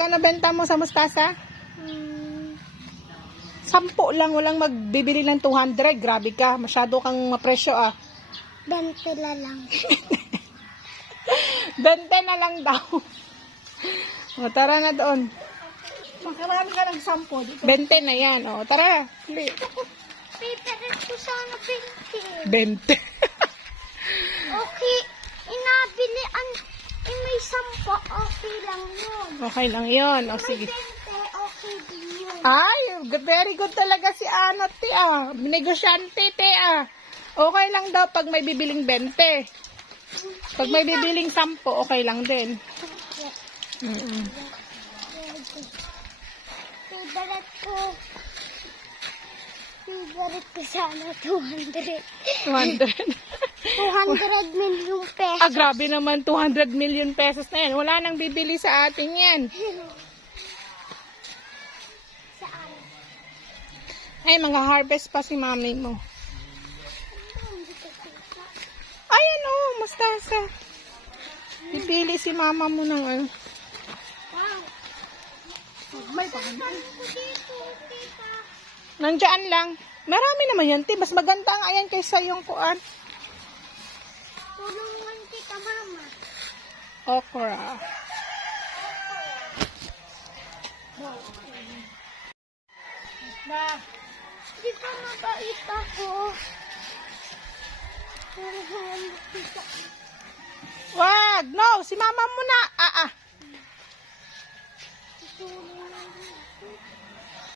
Ano benta mo sa mustasa? 10 lang, walang magbibili ng 200. Grabe ka, masyado kang mapresyo ah. 20 na lang. 20 na lang daw. O, tara na doon. Makarami ka ng 10 dito. 20 na yan. O, tara. Favorite ko sana 20. 20. Okay, inabili may 10. Okay lang yun. Okay lang yun. O, May sige. 20, okay din yun. Ay, very good talaga si Ano, te ah. Negosyante, te ah. Okay lang daw pag may bibiling 20. Pag may bibiling 10, okay lang din. Favorite ko sana 200. 200. 200 million pesos. Ah, grabe naman. 200 million pesos na yan. Wala nang bibili sa atin yan. Saan? Ay, mga harvest pa si mami mo. Ay, ano, mustasa. Pipili si mama mo ng ano. Wow. May Saan ko dito, tita? Nandiyan lang. Marami naman yan, te. Mas maganda nga yan kaysa yung kuan. Tulungan kita, mama. Okra. Ma, Di ba mabait ako? wag! No! Si mama mo na! Ah, ah. Tulungan